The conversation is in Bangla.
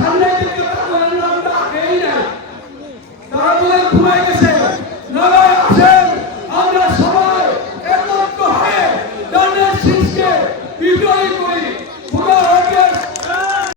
খান্নাই থেকে তাদের নামটা আগেই তারা বলে ঘুমাই